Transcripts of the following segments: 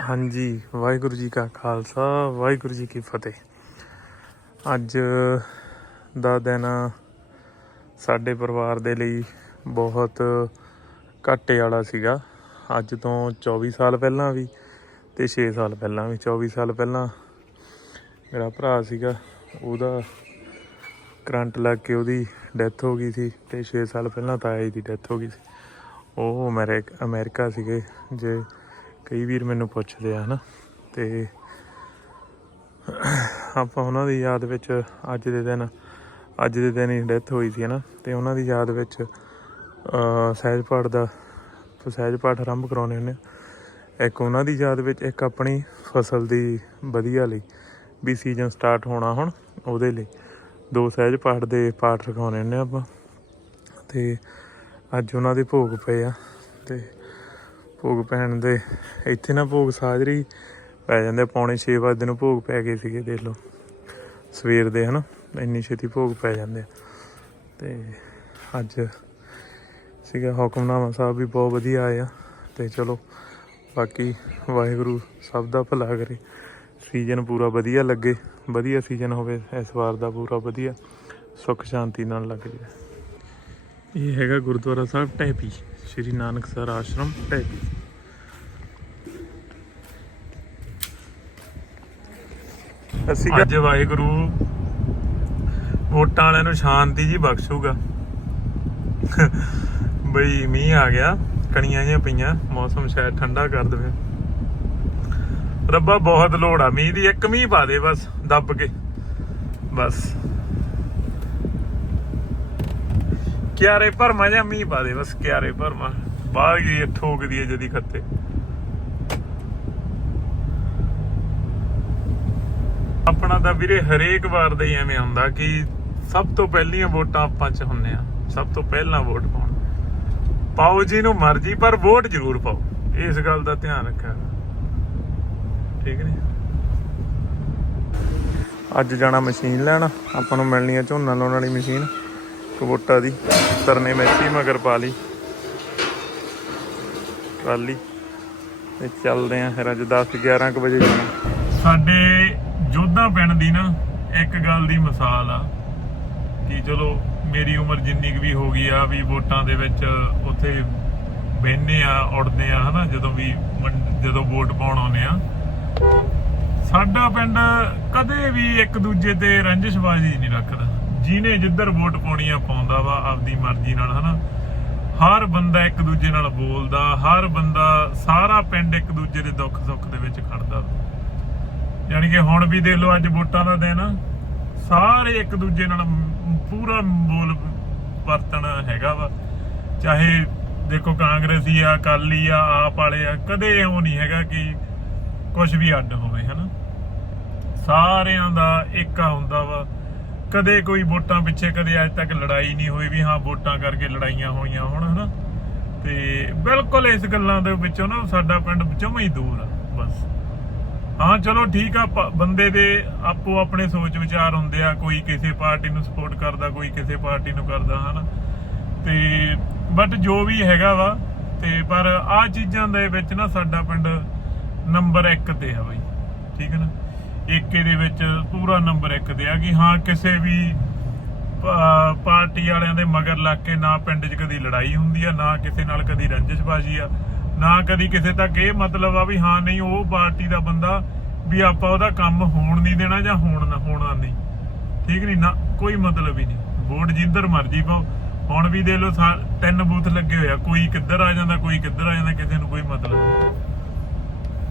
ਹਾਂਜੀ, ਵਾਹਿਗੁਰੂ ਜੀ ਕਾ ਖਾਲਸਾ, ਵਾਹਿਗੁਰੂ ਜੀ ਕੀ ਫਤਿਹ। ਅੱਜ ਦਾ ਦਿਨ ਸਾਡੇ ਪਰਿਵਾਰ ਦੇ ਲਈ ਬਹੁਤ ਘਾਟੇ ਵਾਲਾ ਸੀਗਾ। ਅੱਜ ਤੋਂ 24 ਸਾਲ ਪਹਿਲਾਂ ਵੀ ਤੇ 6 ਸਾਲ ਪਹਿਲਾਂ ਵੀ 24 ਸਾਲ ਪਹਿਲਾਂ ਮੇਰਾ ਭਰਾ ਸੀਗਾ, ਉਹਦਾ ਕਰੰਟ ਲੱਗ ਕੇ ਉਹਦੀ ਡੈਥ ਹੋ ਗਈ ਸੀ ਤੇ 6 ਸਾਲ ਪਹਿਲਾਂ ਤਾਇਆ ਜੀ ਦੀ ਡੈਥ ਹੋ ਗਈ ਸੀ। ਉਹ ਅਮਰੀਕ, ਅਮਰੀਕਾ ਸੀਗੇ, ਜੇ ਕਈ ਵੀਰ ਮੈਨੂੰ ਪੁੱਛਦੇ ਆ, ਹਨਾ? ਤੇ ਆਪਾਂ ਉਹਨਾਂ ਦੀ ਯਾਦ ਵਿੱਚ ਅੱਜ ਦੇ ਦਿਨ, ਅੱਜ ਦੇ ਦਿਨ ਹੀ ਡੈਥ ਹੋਈ ਸੀ, ਹਨਾ? ਤੇ ਉਹਨਾਂ ਦੀ ਯਾਦ ਵਿੱਚ ਸਹਿਜ ਪਾਠ ਦਾ, ਸਹਿਜ ਪਾਠ ਆਰੰਭ ਕਰਾਉਣੇ ਹੁੰਦੇ ਆ। ਇੱਕ ਉਹਨਾਂ ਦੀ ਯਾਦ ਵਿੱਚ ਇੱਕ ਆਪਣੀ ਫਸਲ ਦੀ ਵਧੀਆ ਲਈ ਵੀ ਸੀਜ਼ਨ ਸਟਾਰਟ ਹੋਣਾ ਹੁਣ ਉਹਦੇ ਲਈ। ਦੋ ਸਹਿਜ ਪਾਠ ਦੇ ਪਾਠ ਰਖਾਉਣੇ ਹੁੰਦੇ ਆ ਆਪਾਂ। ਤੇ ਅੱਜ ਉਹਨਾਂ ਦੇ ਭੋਗ ਪਏ ਆ, ਤੇ ਭੋਗ ਪੈਣ ਦੇ। ਇੱਥੇ ਨਾ ਭੋਗ ਸਾਜਰੀ ਪੈ ਜਾਂਦੇ ਆ, ਪੌਣੇ 6 ਵਜੇ ਨੂੰ ਭੋਗ ਪੈ ਗਏ ਸੀਗੇ ਦੇਖ ਲਓ। ਸਵੇਰ ਦੇ ਹਨਾ? ਇੰਨੀ ਛੇਤੀ ਭੋਗ ਪੈ ਜਾਂਦੇ ਆ। ਤੇ ਅੱਜ ਸੀਗਾ ਹੁਕਮਨਾਮਾ ਸਾਹਿਬ ਵੀ ਬਹੁਤ ਵਧੀਆ ਆਇਆ ਤੇ ਚਲੋ ਬਾਕੀ ਵਾਹਿਗੁਰੂ ਸਭ ਦਾ ਭਲਾ ਕਰੇ। ਸੀਜ਼ਨ ਪੂਰਾ ਵਧੀਆ ਲੱਗੇ। ਵਧੀਆ ਸੀਜ਼ਨ ਹੋਵੇ ਇਸ ਵਾਰ ਦਾ ਪੂਰਾ ਵਧੀਆ। ਸੁੱਖ ਸ਼ਾਂਤੀ ਨਾਲ ਲੱਗ ਜਾਏ ਇਹ ਹੈਗਾ ਗੁਰਦੁਆਰਾ ਸਾਹਿਬ ਟੈਪੀ ਸ਼੍ਰੀ ਨਾਨਕਸਰ ਆਸ਼ਰਮ ਟੈਪੀ। ਅਸੀਂ ਅੱਜ ਵਾਹਿਗੁਰੂ ਵੋਟਾਂ ਵਾਲਿਆਂ ਨੂੰ ਸ਼ਾਂਤੀ ਜੀ ਬਖਸ਼ੂਗਾ। ਬਈ ਮੀਂਹ ਆ ਗਿਆ ਕਣੀਆਂ ਜਿਹੀਆਂ ਪਈਆਂ ਮੌਸਮ ਸ਼ਾਇਦ ਠੰਡਾ ਕਰ ਦੇਵੇ। ਰੱਬਾ ਬਹੁਤ ਲੋੜ ਆ ਮੀਂਹ ਦੀ ਇੱਕ ਮੀਂਹ ਪਾ ਦੇ ਬਸ ਦੱਬ ਕੇ। ਬਸ। ਕਿਆਰੇ ਭਰਮਾ ਜਾਂ ਮੀਂਹ ਪਾ ਦੇ, ਬਸ ਕਿਆਰੇ ਭਰਮਾ। ਬਾਹਰ ਗਈ ਠੋਕਦੀ ਹੈ ਜਦੀ ਖੱਤੇ। ਆਪਣਾ ਤਾਂ ਵੀਰੇ ਹਰੇਕ ਵਾਰ ਦਾ ਹੀ ਐਵੇਂ ਹੁੰਦਾ ਕਿ ਸਭ ਤੋਂ ਪਹਿਲੀਆਂ ਵੋਟਾਂ ਆਪਾਂ ਚ ਹੁੰਨੇ ਆ। ਸਭ ਤੋਂ ਪਹਿਲਾਂ ਵੋਟ ਪਾਉਣ। ਪਾਓ ਜੀ ਨੂੰ ਮਰਜ਼ੀ, ਪਰ ਵੋਟ ਜ਼ਰੂਰ ਪਾਓ। ਇਸ ਗੱਲ ਦਾ ਧਿਆਨ ਰੱਖਿਆ ਠੀਕ ਨੇ ਅੱਜ ਜਾਣਾ ਮਸ਼ੀਨ ਲੈਣ। ਆਪਾਂ ਨੂੰ ਮਿਲਣੀ ਆ ਝੋਨਾ ਲਾਉਣ ਵਾਲੀ ਮਸ਼ੀਨ। ਕਬੋਟਾ ਦੀ ਤਰਨੇ ਮੈਸੀ, ਮਗਰ ਪਾ ਲਈ ਟਰਾਲੀ। ਤੇ ਚੱਲਦੇ ਆ ਫਿਰ ਅੱਜ 10 11 ਵਜੇ ਜਾਣਾ। ਸਾਡੇ ਜੋਧਾ ਪਿੰਡ ਦੀ ਨਾ ਇੱਕ ਗੱਲ ਦੀ ਮਿਸਾਲ ਆ ਕਿ ਚਲੋ ਮੇਰੀ ਉਮਰ ਜਿੰਨੀ ਕੁ ਵੀ ਹੋ ਗਈ ਆ ਵੀ ਵੋਟਾਂ ਦੇ ਵਿੱਚ ਉੱਥੇ ਬਹਿੰਦੇ ਆ, ਉੜਦੇ ਆ, ਹਨਾ, ਜਦੋਂ ਵੀ ਮੰ- ਜਦੋਂ ਵੋਟ ਪਾਉਣ ਆਉਂਦੇ ਆ। ਸਾਡਾ ਪਿੰਡ ਕਦੇ ਵੀ ਇੱਕ ਦੂਜੇ ਤੇ ਰੰਜਿਸ਼ਬਾਜ਼ੀ ਨਹੀਂ ਰੱਖਦਾ। ਜਿਹਨੇ ਜਿੱਧਰ ਵੋਟ ਪਾਉਣੀ ਆ ਪਾਉਂਦਾ ਵਾ, ਆਪਦੀ ਮਰਜ਼ੀ ਨਾਲ, ਹਨਾ? ਹਰ ਬੰਦਾ ਇੱਕ ਦੂਜੇ ਨਾਲ ਬੋਲਦਾ, ਹਰ ਬੰਦਾ ਸਾਰਾ ਪਿੰਡ ਇੱਕ ਦੂਜੇ ਦੇ ਦੁੱਖ ਸੁੱਖ ਦੇ ਵਿੱਚ ਖੜਦਾ। ਯਾਨੀ ਕਿ ਹੁਣ ਵੀ ਦੇਖ ਲਓ ਅੱਜ ਵੋਟਾਂ ਦਾ ਦਿਨ ਆ ਸਾਰੇ ਇੱਕ ਦੂਜੇ ਨਾਲ ਪੂਰਾ ਬੋਲ ਵਰਤਣ ਹੈਗਾ ਵਾ। ਚਾਹੇ ਦੇਖੋ ਕਾਂਗਰਸੀ ਆ, ਅਕਾਲੀ ਆ, ਆਪ ਵਾਲੇ ਆ, ਕਦੇ ਉਹ ਨਹੀਂ ਹੈਗਾ ਕਿ ਕੁਝ ਵੀ ਅੱਡ ਹੋਵੇ, ਹਨਾ? ਸਾਰਿਆਂ ਦਾ ਏਕਾ ਹੁੰਦਾ ਵਾ। ਕਦੇ ਕੋਈ ਵੋਟਾਂ ਪਿੱਛੇ ਕਦੇ ਅੱਜ ਤੱਕ ਲੜਾਈ ਨਹੀਂ ਹੋਈ ਵੀ ਹਾਂ ਵੋਟਾਂ ਕਰਕੇ ਲੜਾਈਆਂ ਹੋਈਆਂ ਹੁਣ, ਹਨਾ? ਤੇ ਬਿਲਕੁਲ ਇਸ ਗੱਲਾਂ ਦੇ ਵਿੱਚੋਂ ਨਾ ਸਾਡਾ ਪਿੰਡ ਜਮਾਂ ਹੀ ਦੂਰ ਆ, ਬਸ। ਹਾਂ, ਚਲੋ ਠੀਕ ਆ ਬੰਦੇ ਦੇ ਆਪੋ ਆਪਣੇ ਸੋਚ ਵਿਚਾਰ ਹੁੰਦੇ ਆ, ਕੋਈ ਕਿਸੇ ਪਾਰਟੀ ਨੂੰ ਸਪੋਰਟ ਕਰਦਾ, ਕੋਈ ਕਿਸੇ ਪਾਰਟੀ ਨੂੰ ਕਰਦਾ, ਹਨਾ? ਤੇ ਬਟ ਜੋ ਵੀ ਹੈਗਾ ਵਾ, ਤੇ ਪਰ ਆ ਚੀਜ਼ਾਂ ਦੇ ਵਿੱਚ ਨਾ ਸਾਡਾ ਪਿੰਡ ਨੰਬਰ 1 ਤੇ ਆ ਬਈ। ਠੀਕ ਹੈ ਨਾ? ਏਕੇ ਦੇ ਵਿੱਚ ਪੂਰਾ ਨੰਬਰ 1 ਤੇ ਆ ਕਿ ਹਾਂ, ਕਿਸੇ ਵੀ ਪਾਰਟੀ ਵਾਲਿਆਂ ਦੇ ਮਗਰ ਲੱਗ ਕੇ ਨਾ ਪਿੰਡ 'ਚ ਕਦੀ ਲੜਾਈ ਹੁੰਦੀ ਆ, ਨਾ ਕਿਸੇ ਨਾਲ ਕਦੀ ਰੰਜਿਸ਼ਬਾਜ਼ੀ ਆ, ਨਾ ਕਦੀ ਕਿਸੇ ਤੱਕ ਇਹ ਮਤਲਬ ਆ ਵੀ ਹਾਂ, ਨਹੀਂ, ਉਹ ਪਾਰਟੀ ਦਾ ਬੰਦਾ ਵੀ ਆਪਾਂ ਉਹਦਾ ਕੰਮ ਹੋਣ ਨਹੀਂ ਦੇਣਾ ਜਾਂ ਹੋਣ ਨਾ, ਹੋਣਾ ਨਹੀਂ। ਠੀਕ ਨਹੀਂ? ਨਾ, ਕੋਈ ਮਤਲਬ ਹੀ ਨਹੀਂ। ਵੋਟ ਜਿੱਧਰ ਮਰਜ਼ੀ ਪਾਓ। ਹੁਣ ਵੀ ਦੇ ਲਓ ਤਿੰਨ ਬੂਥ ਲੱਗੇ ਹੋਏ ਆ, ਕੋਈ ਕਿੱਧਰ ਆ ਜਾਂਦਾ, ਕੋਈ ਕਿੱਧਰ ਆ ਜਾਂਦਾ, ਕਿਸੇ ਨੂੰ ਕੋਈ ਮਤਲਬ ਨਹੀਂ।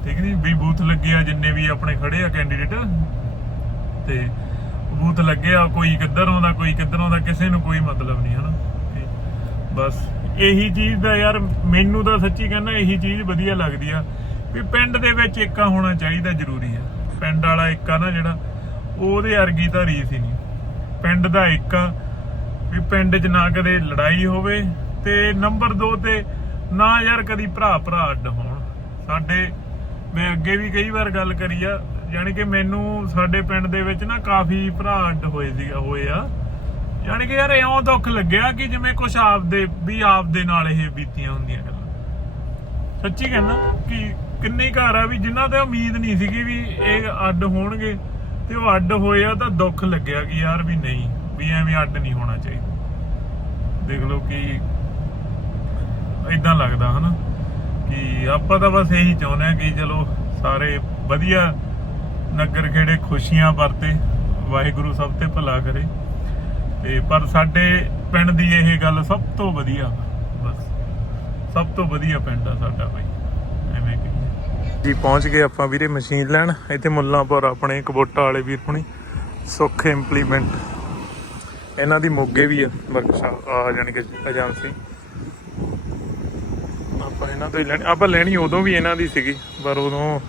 ਠੀਕ ਨਹੀਂ ਵੀ ਬੂਥ ਲੱਗੇ ਆ ਜਿੰਨੇ ਵੀ ਆਪਣੇ ਖੜੇ ਆ ਕੈਂਡੀਡੇਟ ਤੇ ਬੂਥ ਲੱਗੇ ਆ ਕੋਈ ਕਿੱਧਰ ਆਉਂਦਾ ਕੋਈ ਕਿੱਧਰ ਆਉਂਦਾ ਕਿਸੇ ਨੂੰ ਕੋਈ ਮਤਲਬ ਨਹੀਂ ਹਨਾ? ਬਸ ਇਹੀ ਚੀਜ਼ ਦਾ ਯਾਰ, ਮੈਨੂੰ ਤਾਂ ਸੱਚੀ ਕਹਿੰਦਾ ਇਹੀ ਚੀਜ਼ ਵਧੀਆ ਲੱਗਦੀ ਆ ਵੀ ਪਿੰਡ ਦੇ ਵਿੱਚ ਏਕਾ ਹੋਣਾ ਚਾਹੀਦਾ ਜ਼ਰੂਰੀ ਆ। ਪਿੰਡ ਵਾਲਾ ਏਕਾ ਨਾ ਜਿਹੜਾ ਉਹਦੇ ਅਰਗੀ ਤਾਂ ਰੀਸ ਹੀ ਨਹੀਂ ਪਿੰਡ ਦਾ ਏਕਾ ਵੀ ਪਿੰਡ 'ਚ ਨਾ ਕਦੇ ਲੜਾਈ ਹੋਵੇ ਤੇ ਨੰਬਰ 2 ਤੇ ਨਾ ਯਾਰ ਕਦੀ ਭਰਾ ਭਰਾ ਅੱਡ ਹੋਣ। ਸਾਡੇ ਮੈਂ ਅੱਗੇ ਵੀ ਕਈ ਵਾਰ ਗੱਲ ਕਰੀ ਆ, ਯਾਨੀ ਕਿ ਮੈਨੂੰ ਸਾਡੇ ਪਿੰਡ ਦੇ ਵਿੱਚ ਨਾ ਕਾਫੀ ਭਰਾ ਅੱਡ ਹੋਏ ਸੀ, ਹੋਏ ਆ। ਯਾਨੀ ਕਿ ਯਾਰ ਇਉਂ ਦੁੱਖ ਲੱਗਿਆ ਕਿ ਜਿਵੇਂ ਕੁਝ ਆਪਦੇ, ਵੀ ਆਪਦੇ ਨਾਲ ਇਹ ਬੀਤੀਆਂ ਹੁੰਦੀਆਂ ਗੱਲਾਂ। ਸੱਚੀ ਕਹਿੰਦਾ ਕਿ ਕਿੰਨੇ ਘਰ ਆ ਵੀ ਜਿਨ੍ਹਾਂ ਤੇ ਉਮੀਦ ਨਹੀਂ ਸੀਗੀ ਵੀ ਇਹ ਅੱਡ ਹੋਣਗੇ, ਤੇ ਉਹ ਅੱਡ ਹੋਏ ਆ ਤਾਂ ਦੁੱਖ ਲੱਗਿਆ ਕਿ ਯਾਰ ਵੀ ਨਹੀਂ, ਵੀ ਐਵੇਂ ਅੱਡ ਨਹੀਂ ਹੋਣਾ ਚਾਹੀਦਾ। ਦੇਖ ਲਓ ਕਿ ਇਦਾਂ ਲੱਗਦਾ, ਹਨਾ? ਕਿ ਆਪਾਂ ਤਾਂ ਬਸ ਇਹੀ ਚਾਹੁੰਦੇ ਆ ਕਿ ਚਲੋ ਸਾਰੇ ਵਧੀਆ ਨਗਰ ਖੇੜੇ ਖੁਸ਼ੀਆਂ ਵਰਤੇ, ਵਾਹਿਗੁਰੂ ਸਭ ਤੇ ਭਲਾ ਕਰੇ। ਤੇ ਪਰ ਸਾਡੇ ਪਿੰਡ ਦੀ ਇਹ ਗੱਲ ਸਭ ਤੋਂ ਵਧੀਆ, ਬਸ ਸਭ ਤੋਂ ਵਧੀਆ ਪਿੰਡ ਆ ਸਾਡਾ ਬਾਈ, ਐਵੇਂ ਕਹੀਏ। ਜੀ, ਪਹੁੰਚ ਗਏ ਆਪਾਂ ਵੀਰੇ ਮਸ਼ੀਨ ਲੈਣ, ਇੱਥੇ ਮੁੱਲਾਂਪੁਰ ਆਪਣੇ ਕਬੋਟਾ ਵਾਲੇ ਵੀਰ ਹੁਣੀ, ਸੁੱਖ ਇੰਪਲੀਮੈਂਟ ਇਹਨਾਂ ਦੀ ਮੋਗੇ ਵੀ ਆ ਵਰਕਸ਼ਾਪ ਆ ਜਾਣੀ ਕਿ ਏਜੰਸੀ ਆਪਾਂ ਇਹਨਾਂ ਤੋਂ ਹੀ ਲੈਣੀ, ਆਪਾਂ ਲੈਣੀ ਉਦੋਂ ਵੀ ਇਹਨਾਂ ਦੀ ਸੀਗੀ, ਪਰ ਉਦੋਂ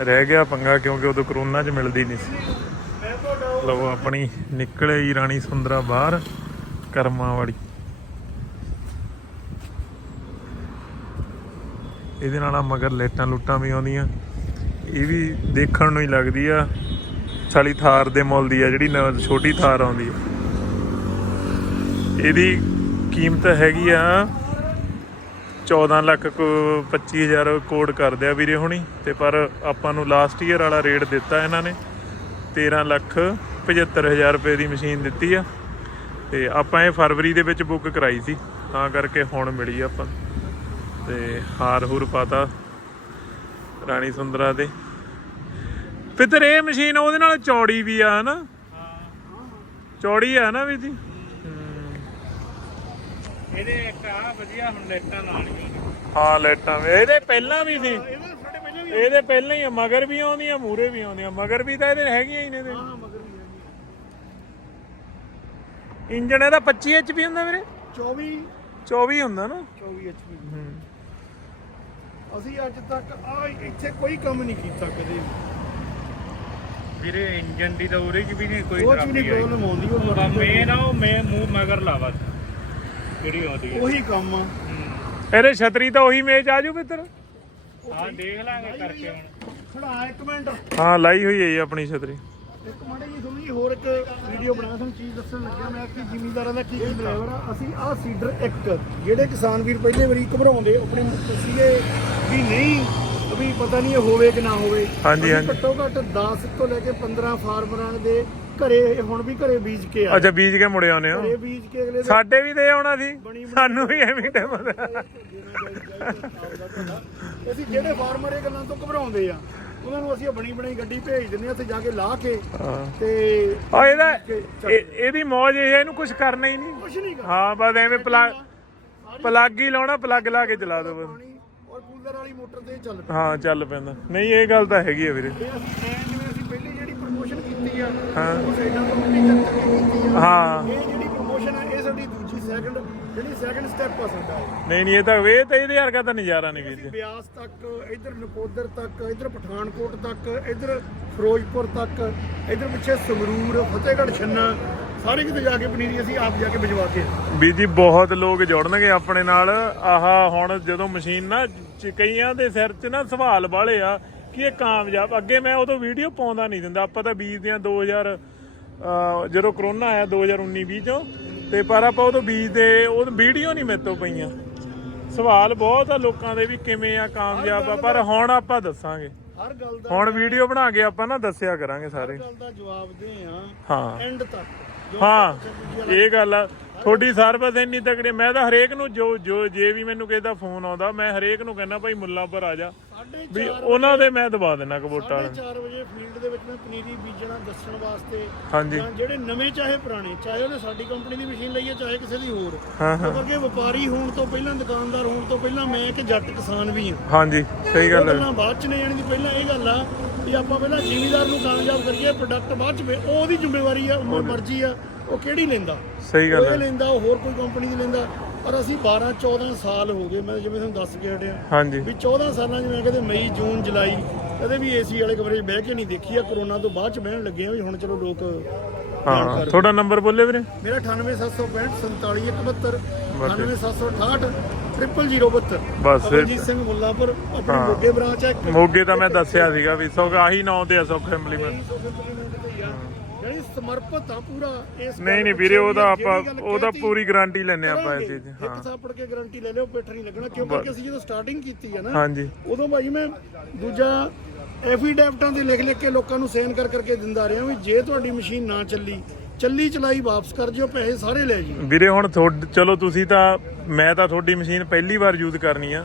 ਰਹਿ ਗਿਆ ਪੰਗਾ ਕਿਉਂਕਿ ਉਦੋਂ ਕਰੋਨਾ 'ਚ ਮਿਲਦੀ ਨਹੀਂ ਸੀ। ਲਓ ਆਪਣੀ ਨਿਕਲੇ ਹੀ ਰਾਣੀ ਸੁੰਦਰਾ ਬਾਹਰ ਕਰਮਾਂ ਵਾਲੀ ਇਹਦੇ ਨਾਲ ਮਗਰ ਲੇਟਾਂ ਲੁੱਟਾਂ ਵੀ ਆਉਂਦੀਆਂ। ਇਹ ਵੀ ਦੇਖਣ ਨੂੰ ਹੀ ਲੱਗਦੀ ਆ, ਸਾਲੀ ਥਾਰ ਦੇ ਮੁੱਲ ਦੀ ਆ, ਜਿਹੜੀ ਛੋਟੀ ਥਾਰ ਆਉਂਦੀ ਆ। ਇਹਦੀ ਕੀਮਤ ਹੈਗੀ ਆ 14 ਲੱਖ ਕੋ 25000 ਕੋਡ ਕਰਦੇ ਆ ਵੀਰੇ ਹੁਣੀ ਤੇ ਪਰ ਆਪਾਂ ਨੂੰ ਲਾਸਟ ਈਅਰ ਵਾਲਾ ਰੇਟ ਦਿੱਤਾ ਇਹਨਾਂ ਨੇ 13 ਲੱਖ 75000 ਰੁਪਏ ਦੀ ਮਸ਼ੀਨ ਦਿੱਤੀ ਆ ਤੇ ਆਪਾਂ ਇਹ ਫਰਵਰੀ ਦੇ ਵਿੱਚ ਬੁੱਕ ਕਰਾਈ ਸੀ ਤਾਂ ਕਰਕੇ ਹੁਣ ਮਿਲੀ ਆਪਾਂ ਨੂੰ। ਤੇ ਹਾਰ ਹੂਰ ਪਾਤਾ ਰਾਣੀ ਸੁੰਦਰਾ ਦੇ। ਫਿੱਤਰ ਇਹ ਮਸ਼ੀਨ ਉਹਦੇ ਨਾਲ ਚੌੜੀ ਵੀ ਆ ਹਨਾ ਚੌੜੀ ਆ ਨਾ ਵੀ ਜੀ? ਇਹਦੇ ਇੱਕ ਆ ਵਧੀਆ ਹੁਣ ਲੈਟਾਂ ਨਾਲ ਹੀ ਹਾਂ ਲਾਈਟਾਂ ਵੀ। ਇਹਦੇ ਪਹਿਲਾਂ ਵੀ ਸੀ। ਇਹਦੇ ਪਹਿਲਾਂ ਹੀ ਆ ਮਗਰ ਵੀ ਆਉਂਦੀਆਂ ਮੂਰੇ ਵੀ ਆਉਂਦੀਆਂ। ਮਗਰ ਵੀ ਤਾਂ ਇਹਦੇ ਹੈਗੀਆਂ ਹੀ ਨੇ ਇਹਦੇ। ਇੰਜਨ ਇਹਦਾ 25 ਐਚਪੀ ਹੁੰਦਾ ਵੀਰੇ? 24 24 ਹੁੰਦਾ ਨਾ। 24 ਐਚਪੀ ਅਸੀਂ ਅੱਜ ਤੱਕ ਆ ਇੱਥੇ ਕੋਈ ਕੰਮ ਨਹੀਂ ਕੀਤਾ ਕਦੇ। ਵੀਰੇ ਇੰਜਨ ਦੀ ਤਾਂ ਉਰੇ ਵੀ ਨਹੀਂ ਕੋਈ ਪ੍ਰੋਬਲਮ ਆਉਂਦੀ ਉਹ ਮੇਨ ਆ ਉਹ ਮੈਂ ਮੂੰਹ ਮਗਰ ਲਾਵਾ। ਜਿਹੜੀ ਆਉਂਦੀ ਹੈ। ਉਹੀ ਕੰਮ ਆ। ਇਹਦੇ ਛਤਰੀ ਤਾਂ ਉਹੀ ਮੇਚ ਆਜੂ ਪਿੱਤਰ ਹਾਂ ਦੇਖ ਲਾਂਗੇ ਕਰਕੇ ਹੁਣ। ਖੜਾ ਇੱਕ ਮਿੰਟ। ਹਾਂ ਲਾਈ ਹੋਈ ਹੈ ਜੀ ਆਪਣੀ ਛਤਰੀ। ਇੱਕ ਮਾੜੀ ਜੀ ਤੁਹਾਨੂੰ ਜੀ ਹੋਰ ਇੱਕ ਵੀਡੀਓ ਬਣਾ ਤੁਹਾਨੂੰ ਚੀਜ਼ ਦੱਸਣ ਲੱਗਿਆ ਮੈਂ ਕਿ ਜ਼ਿਮੀਂਦਾਰਾਂ ਦਾ ਕੀ ਕੀ ਡਰਾਈਵਰ ਆ। ਅਸੀਂ ਆਹ ਸੀਡਰ ਇੱਕ ਜਿਹੜੇ ਕਿਸਾਨ ਵੀਰ ਪਹਿਲੇ ਵਾਰੀ ਘਬਰਾਉਂਦੇ ਆਪਣੇ ਸੀਗੇ ਵੀ ਨਹੀਂ ਵੀ ਪਤਾ ਨਹੀਂ ਇਹ ਹੋਵੇ ਕਿ ਨਾ ਹੋਵੇ। ਹਾਂਜੀ, ਹਾਂਜੀ। ਘੱਟੋ ਘੱਟ 10 ਤੋਂ ਲੈ ਕੇ 15 ਫਾਰਮਰਾਂ ਦੇ ਘਰੇ ਹੁਣ ਵੀ ਘਰੇ ਬੀਜ ਕੇ ਆ ਅੱਛਾ ਬੀਜ ਕੇ ਮੁੜੇ ਆਉਨੇ ਹੋ। ਘਰੇ ਬੀਜ ਕੇ ਅਗਲੇ ਦੇ ਸਾਡੇ ਵੀ ਦੇ ਆਉਣਾ ਸੀ। ਸਾਨੂੰ ਵੀ ਐਵੇਂ ਟਾਈਮ ਅਸੀਂ ਜਿਹੜੇ ਫਾਰਮਰ ਇਹ ਗੱਲਾਂ ਤੋਂ ਘਬਰਾਉਂਦੇ ਆ ਉਹਨਾਂ ਨੂੰ ਅਸੀਂ ਬਣੀ ਬਣਾਈ ਗੱਡੀ ਭੇਜ ਦਿੰਦੇ ਆ ਉੱਥੇ ਜਾ ਕੇ ਲਾ ਕੇ ਤੇ ਆ ਇਹਦਾ ਇਹ- ਇਹਦੀ ਮੌਜ ਇਹ ਹੈ ਇਹਨੂੰ ਕੁਝ ਕਰਨਾ ਹੀ ਨਹੀਂ। ਕੁਛ ਨਹੀਂ ਕਰ ਹਾਂ ਬਸ ਐਵੇਂ ਪਲੱਗ ਪਲੱਗ ਹੀ ਲਾਉਣਾ ਪਲੱਗ ਲਾ ਕੇ ਚਲਾ ਦੋ ਬਸ। ਪਾਣੀ ਔਰ ਕੂਲਰ ਵਾਲੀ ਮੋਟਰ ਤੇ ਚੱਲ ਪਿਆ ਹਾਂ ਚੱਲ ਪੈਂਦਾ। ਨਹੀਂ ਇਹ ਗੱਲ ਤਾਂ ਹੈਗੀ ਆ ਵੀਰੇ। ਤੇ ਅਸੀਂ ਐਂ ਜਿਵੇਂ ਅਸੀਂ ਪਹਿਲੀ ਜਿਹੜੀ ਪ੍ਰਮੋਸ਼ਨ ਕੀਤੀ ਆ ਹਾਂ। ਉਹ ਸਾਈਡਾਂ ਤੋਂ ਮਿੱਟੀ ਚੱਕ ਕੇ ਕੀਤੀ ਆ ਹਾਂ ਇਹ ਜਿਹੜੀ ਪ੍ਰਮੋਸ਼ਨ ਆ ਇਹ ਸਾਡੀ ਦੂਜੀ ਸੈਕੰਡ ਜਿਹੜੀ ਸੈਕੰਡ ਸਟੈਪ ਆ ਸਾਡਾ ਇਹ। ਨਹੀਂ ਨਹੀਂ ਇਹ ਤਾਂ ਇਹ ਤਾਂ ਇਹਦੇ ਵਰਗਾ ਤਾਂ ਨਜ਼ਾਰਾ ਨਹੀਂ ਵੀਰ ਜੀ ਬਿਆਸ ਤੱਕ ਇਧਰ ਨਕੋਦਰ ਤੱਕ ਇਧਰ ਪਠਾਨਕੋਟ ਤੱਕ ਇਧਰ ਫਿਰੋਜ਼ਪੁਰ ਤੱਕ ਇਧਰ ਪਿੱਛੇ ਸੰਗਰੂਰ ਫਤਿਹਗੜ੍ਹ ਛੰਨਾ ਸਾਰੇ ਕਿਤੇ ਜਾ ਕੇ ਪਨੀਰੀ ਅਸੀਂ ਆਪ ਜਾ ਕੇ ਭਿਜਵਾ ਕੇ ਆਏ। ਵੀਰ ਜੀ ਬਹੁਤ ਲੋਕ ਜੁੜਨਗੇ ਆਪਣੇ ਨਾਲ ਆਹ ਹੁਣ ਜਦੋਂ ਮਸ਼ੀਨ ਨਾ ਚ- ਕਈਆਂ ਦੇ ਸਿਰ 'ਚ ਨਾ ਸਵਾਲ ਵਾਲੇ ਆ ਕਿ ਇਹ ਕਾਮਯਾਬ? ਅੱਗੇ ਮੈਂ ਉਦੋਂ ਵੀਡੀਓ ਪਾਉਂਦਾ ਨਹੀਂ ਦਿੰਦਾ। ਆਪਾਂ ਤਾਂ ਬੀਜਦੇ ਆ 2000 ਅਹ ਜਦੋਂ ਕਰੋਨਾ ਆਇਆ 2019 20 ਚੋਂ ਤੇ ਪਰ ਆਪਾਂ ਉਦੋਂ ਬੀਜਦੇ ਉਹ ਵੀਡੀਓ ਨਹੀਂ ਮੇਰੇ ਤੋਂ ਪਈਆਂ। ਸਵਾਲ ਬਹੁਤ ਆ ਲੋਕਾਂ ਦੇ ਵੀ ਕਿਵੇਂ ਆ ਕਾਮਯਾਬ ਆ ਪਰ ਹੁਣ ਆਪਾਂ ਦੱਸਾਂਗੇ। ਹਰ ਗੱਲ ਦਾ ਹੁਣ ਵੀਡੀਓ ਬਣਾ ਕੇ ਆਪਾਂ ਨਾ ਦੱਸਿਆ ਕਰਾਂਗੇ ਸਾਰੇ। ਗੱਲ ਦਾ ਜਵਾਬ ਦੇ ਆ ਹਾਂ। ਐਂਡ ਤੱਕ। ਹਾਂ। ਇਹ ਗੱਲ ਆ। ਤੁਹਾਡੀ ਸਰਵਿਸ ਇੰਨੀ ਤਕੜੀ ਮੈਂ ਤਾਂ ਹਰੇਕ ਨੂੰ ਜੋ ਜੋ ਜੇ ਵੀ ਮੈਨੂੰ ਕਿਸੇ ਦਾ ਫੋਨ ਆਉਂਦਾ ਮੈਂ ਹਰੇਕ ਨੂੰ ਕਹਿੰਦਾ ਭਾਈ ਮੁੱਲਾਂਪੁਰ ਆ ਜਾ। ਵੀ ਉਹਨਾਂ ਦੇ ਮੈਂ ਦਬਾ ਦੇਣਾ ਕਬੋਟਾ ਸਾਢੇ ਵਾਲੇ ਚਾਰ ਵਜੇ ਫੀਲਡ ਦੇ ਵਿੱਚ ਮੈਂ ਪਨੀਰੀ ਬੀਜਣਾ ਦੱਸਣ ਵਾਸਤੇ। ਹਾਂਜੀ। ਜਿਹੜੇ ਨਵੇਂ ਚਾਹੇ ਪੁਰਾਣੇ ਚਾਹੇ ਉਹਨੇ ਸਾਡੀ ਕੰਪਨੀ ਦੀ ਮਸ਼ੀਨ ਲਈ ਹੈ ਚਾਹੇ ਕਿਸੇ ਦੀ ਹੋਰ। ਕਿਉਂਕਿ ਵਪਾਰੀ ਹੋਣ ਤੋਂ ਪਹਿਲਾਂ ਦੁਕਾਨਦਾਰ ਹੋਣ ਤੋਂ ਪਹਿਲਾਂ ਮੈਂ ਇੱਕ ਜੱਟ ਕਿਸਾਨ ਵੀ ਹਾਂ। ਹਾਂਜੀ ਸਹੀ ਗੱਲ ਹੈ। ਬਾਅਦ ਚ ਨੇ ਜਾਣੀ ਦੀ ਪਹਿਲਾਂ ਇਹ ਗੱਲ ਆ ਵੀ ਆਪਾਂ ਪਹਿਲਾਂ ਜ਼ਿਮੀਦਾਰ ਨੂੰ ਕਾਮਯਾਬ ਕਰੀਏ ਪ੍ਰੋਡਕਟ ਬਾਅਦ ਚ ਉਹ ਉਹਦੀ ਜ਼ਿੰਮੇਵਾਰੀ ਆ ਉਮਰ ਮਰਜ਼ੀ ਆ। ਉਹ ਕਿਹੜੀ ਲੈਂਦਾ? ਸਹੀ ਗੱਲ ਹੈ। ਲੈਂਦਾ ਉਹ ਹੋਰ ਕੋਈ ਕੰਪਨੀ ਦੀ ਲੈਂਦਾ। ਪਰ ਅਸੀਂ 12 14 ਸਾਲ ਹੋ ਗਏ ਮੈਂ ਜਿਵੇਂ ਤੁਹਾਨੂੰ ਦੱਸ ਕੇ ਹਟਿਆ। ਹਾਂਜੀ। ਵੀ 14 ਸਾਲਾਂ ਮੈਂ ਕਦੇ ਮਈ ਜੂਨ ਜੁਲਾਈ ਕਦੇ ਵੀ ਏਸੀ ਵਾਲੇ ਕਮਰੇ 'ਚ ਬਹਿ ਕੇ ਨਹੀਂ ਦੇਖੀ ਆ ਕਰੋਨਾ ਤੋਂ ਬਾਅਦ 'ਚ ਬਹਿਣ ਲੱਗੇ ਆ ਵੀ ਹੁਣ ਚਲੋ ਲੋਕ ਹਾਂ ਤੁਹਾਡਾ ਨੰਬਰ ਬੋਲੇ ਵੀਰੇ? ਮੇਰਾ 98765 4771 98768 0072 ਬਸ। ਅਮਰਜੀਤ ਸਿੰਘ ਮੁੱਲਾਪੁਰ ਆਪਣੀ ਮੋਗੇ ਬ੍ਰਾਂਚ ਹੈ ਮੋਗੇ ਤਾਂ ਮੈਂ ਦੱਸਿਆ ਸੀਗਾ ਵੀ ਸੋ ਆਹੀ ਨਾਂ ਤੇ ਸੁੱਖ ਇੰਪਲੀਮੈਂਟ ਯਾਨੀ ਸਮਰਪਿਤ ਆ ਪੂਰਾ ਇਸ ਨਹੀਂ ਨਹੀਂ ਵੀਰੇ ਉਹਦਾ ਆਪਾਂ ਉਹਦਾ ਪੂਰੀ ਗਾਰੰਟੀ ਲੈਨੇ ਆਪਾਂ ਇਸ। ਚੀਜ਼ ਦੀ। ਇੱਕ ਹਾਂ ਸਾਪੜ ਕੇ ਗਾਰੰਟੀ ਲੈ ਲਿਓ ਪਿੱਠ ਨਹੀਂ ਲੱਗਣਾ ਕਿਉਂ ਬਸ। ਕਰਕੇ ਅਸੀਂ ਜਦੋਂ ਸਟਾਰਟਿੰਗ ਕੀਤੀ ਹੈ ਨਾ ਹਾਂਜੀ ਉਦੋਂ ਭਾਈ ਮੈਂ ਦੂਜਾ ਐਫੀਡੈਵਿਟਾਂ ਤੇ ਲਿਖ ਲਿਖ ਕੇ ਲੋਕਾਂ ਨੂੰ ਸਾਈਨ ਕਰ ਕਰਕੇ ਦਿੰਦਾ ਰਿਹਾ ਵੀ ਜੇ ਤੁਹਾਡੀ ਮਸ਼ੀਨ ਨਾ ਚੱਲੀ ਚੱਲੀ ਚਲਾਈ ਵਾਪਸ ਕਰ ਜਿਓ ਪੈਸੇ ਸਾਰੇ ਲੈ ਜੀ ਵੀਰੇ ਹੁਣ ਚਲੋ ਤੁਸੀਂ ਤਾਂ ਮੈਂ ਤਾਂ ਤੁਹਾਡੀ ਮਸ਼ੀਨ ਪਹਿਲੀ ਵਾਰ ਯੂਜ਼ ਕਰਨੀ ਆ